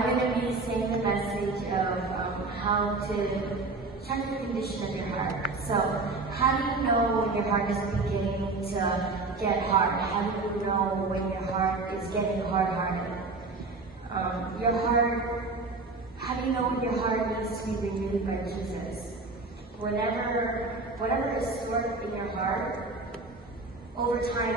I'm going to be saying the message of how to check the condition of your heart. So, how do you know when your heart is beginning to get hard? How do you know when your heart is getting hard-hearted? How do you know when your heart needs to be renewed by Jesus? Whatever is stored in your heart, over time,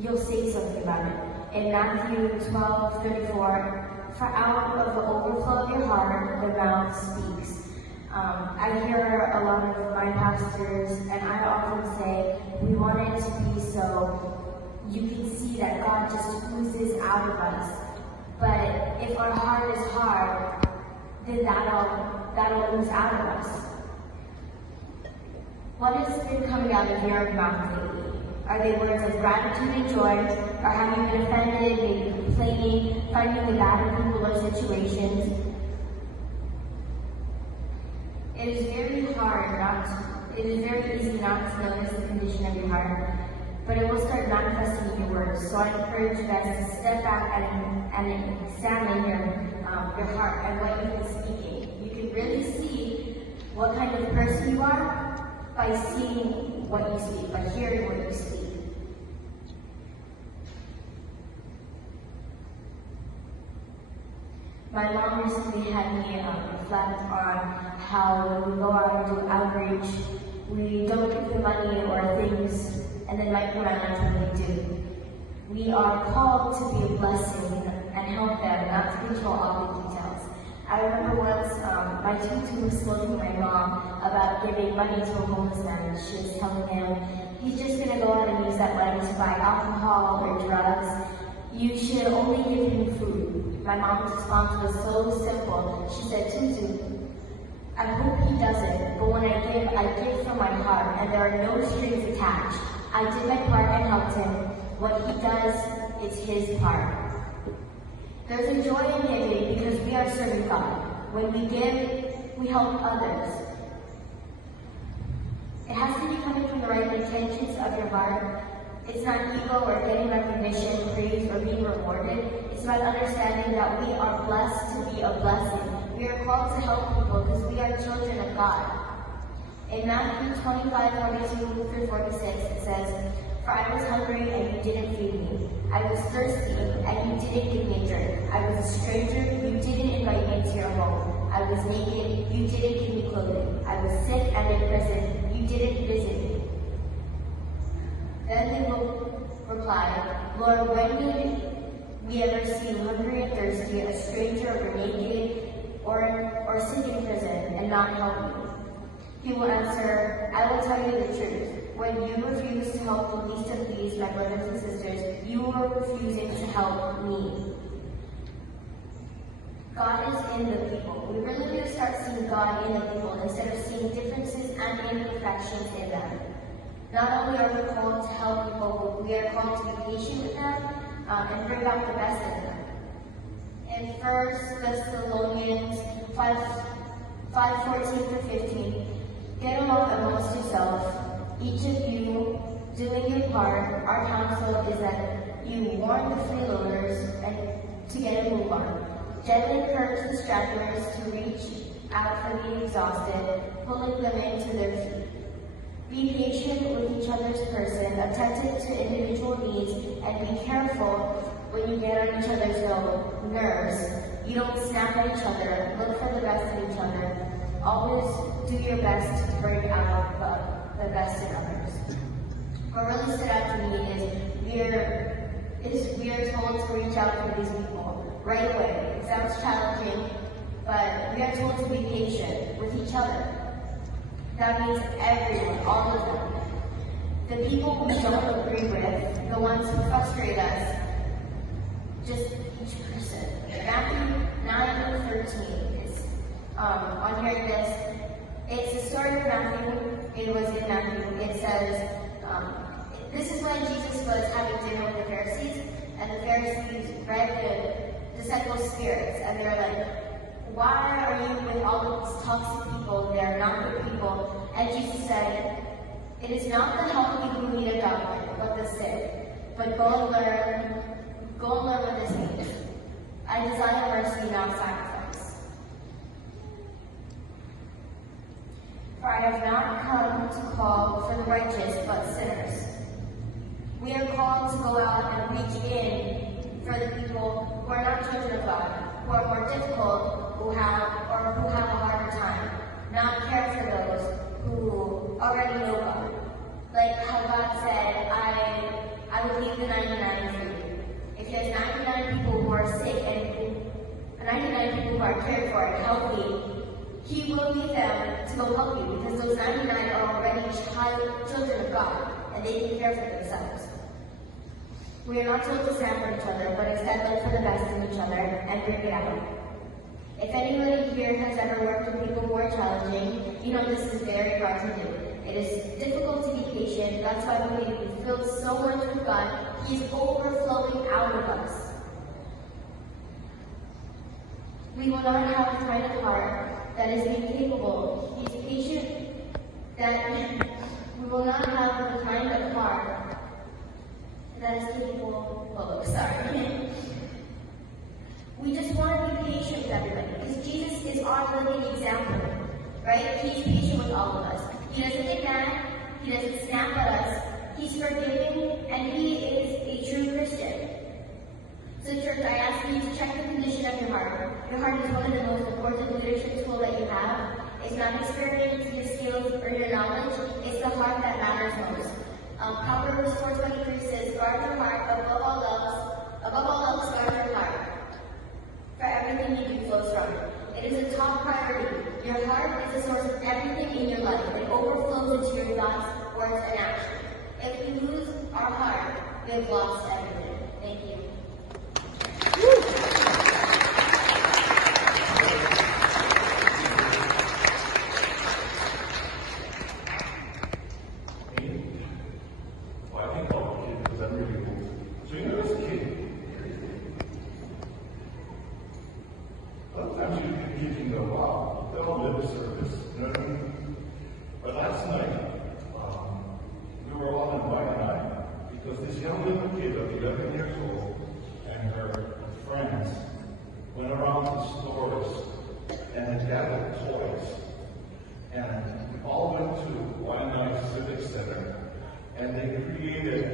you'll say something about it. In Matthew 12:34, for out of the overflow of your heart, the mouth speaks. I hear a lot of my pastors, and I often say, we want it to be so you can see that God just oozes out of us. But if our heart is hard, then that'll ooze out of us. What has been coming out of your mouth lately? Are they words of gratitude and joy? Or have you been offended, maybe complaining, finding the bad in people or situations? It is very easy not to notice the condition of your heart, but it will start manifesting in your words. So I encourage you guys to step back and examine your heart and what you've been speaking. You can really see what kind of person you are by seeing what you speak, by hearing what you speak. My mom recently had me reflect on how when we go out and do outreach, we don't give the money or things and then micromanage what we do. We are called to be a blessing and help them, not to control all the details. I remember once my tutor was scolding my mom about giving money to a homeless man. She was telling him, he's just going to go out and use that money to buy alcohol or drugs. You should only give him food. My mom's response was so simple. She said, Tutu, I hope he doesn't, but when I give from my heart, and there are no strings attached. I did my part and helped him. What he does is his part. There's a joy in giving because we are serving God. When we give, we help others. It has to be coming from the right intentions of your heart. It's not ego or getting recognition, praise, or being rewarded. It's about understanding that we are blessed to be a blessing. We are called to help people because we are children of God. In Matthew 25:42-46, it says, for I was hungry and you didn't feed me. I was thirsty and you didn't give me drink. I was a stranger, you didn't invite me into your home. I was naked, you didn't give me clothing. I was sick and in prison, you didn't visit me. Then they will reply, Lord, when did we ever see you hungry and thirsty, a stranger or naked, or sick in prison, and not help you? He will answer, I will tell you the truth. When you refuse to help the least of these, my brothers and sisters, you are refusing to help me. God is in the people. We really need to start seeing God in the people instead of seeing differences and imperfections in them. Not only are we called to help people, but we are called to be patient with them and bring out the best in them. In 1 Thessalonians 5:14-15, get along amongst yourself, each of you doing your part. Our counsel is that you warn the freeloaders and to get a move on. Gently encourage the stragglers to reach out for the exhausted, pulling them into their feet. Be patient with each other's person, attentive to individual needs, and be careful when you get on each other's nerves. You don't snap at each other, look for the best in each other. Always do your best to bring out the best in others. What really stood out to me is we are told to reach out for these people right away. It sounds challenging, but we are told to be patient with each other. That means everyone, all of them. The people we don't agree with, the ones who frustrate us, just each person. Matthew 9:13 is on hearing this. It's the story of Matthew. It was in Matthew. It says, this is when Jesus was having dinner with the Pharisees, and the Pharisees read the disciples' spirits, and they're like, why are you with all of these toxic people? They're not good people. And Jesus said, it is not the healthy who need a doctor, but the sick. But go and learn what this means. I desire mercy, not sacrifice. For I have not come to call for the righteous, but sinners. We are called to go out and reach in for the people who are not children of God, who are more difficult, who have a harder time, not care for those who already know God. Like how God said, I will leave the 99 for you. If he has 99 people who are sick and 99 people who are cared for and healthy, he will leave them to go help you because those 99 are already children of God and they can care for themselves. We are not told to stand for each other, but instead look for the best in each other and bring it out. If anybody here has ever worked with people who are challenging, you know this is very hard to do. It is difficult to be patient. That's why we need to be filled so much with God. He's overflowing out of us. We will not have the kind of heart that is incapable. He's patient. We will not have the kind of heart that is capable. Oh, sorry. We just want to be patient with everybody because Jesus is our living example, right? He's patient with all of us. He doesn't get mad. He doesn't snap at us. He's forgiving, and he is a true Christian. So church, I ask you to check the condition of your heart. Your heart is one of the most important leadership tools that you have. It's not experience, your skills, or your knowledge. It's the heart that matters most. Proverbs 4:23 says, guard your heart above all else, guard your heart. For everything you do flows from it. It is a top priority. Your heart is the source of everything in your life. It overflows into your thoughts, words, and actions. If we lose our heart, we have lost everything. Thank you. Well, I think all the kids, because I'm really cool. So you know, as a kid, sometimes you can go, wow, they're all lip service, you know what I mean? But last night, we were all in white night because this young little kid of 11 years old and her friends went around to stores and had gathered toys. And we all went to One Night Civic Center and they created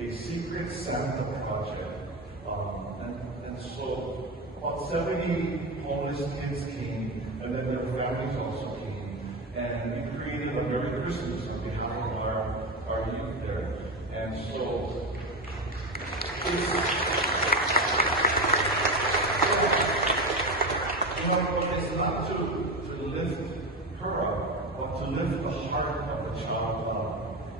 a secret Santa project. And so about 70 homeless kids came, and then their families also came. And we created a Merry Christmas on behalf of our youth there. And so it's not to lift her up, but to lift the heart of the child up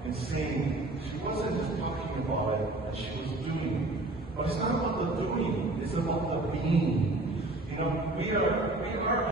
and saying she wasn't just talking about it, and she was doing. But it's not about the doing, it's about the being. You know, we are